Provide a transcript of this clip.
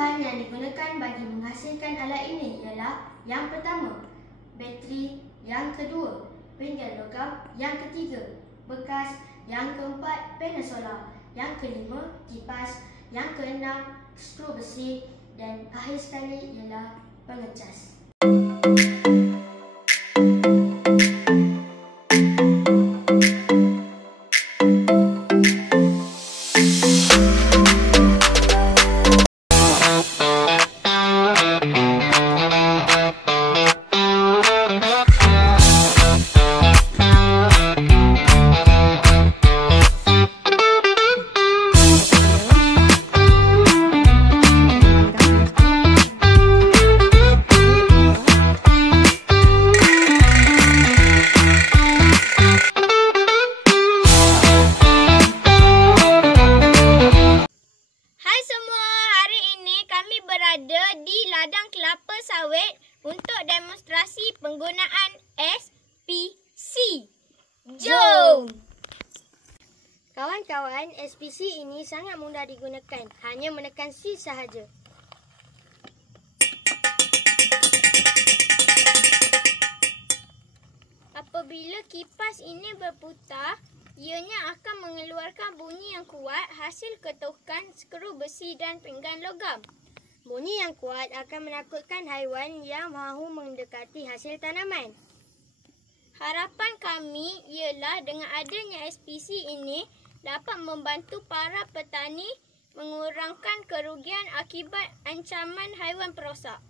Bahan-bahan yang digunakan bagi menghasilkan alat ini ialah yang pertama, bateri, yang kedua, pinggan logam, yang ketiga, bekas, yang keempat, panel solar, yang kelima, kipas, yang keenam, skru besi dan akhir sekali ialah pengecas. Berada di ladang kelapa sawit untuk demonstrasi penggunaan SPC. Jom! Kawan-kawan, SPC ini sangat mudah digunakan. Hanya menekan C sahaja. Apabila kipas ini berputar, ianya akan mengeluarkan bunyi yang kuat hasil ketukan skru besi dan pinggan logam. Bunyi yang kuat akan menakutkan haiwan yang mahu mendekati hasil tanaman. Harapan kami ialah dengan adanya SPC ini dapat membantu para petani mengurangkan kerugian akibat ancaman haiwan perosak.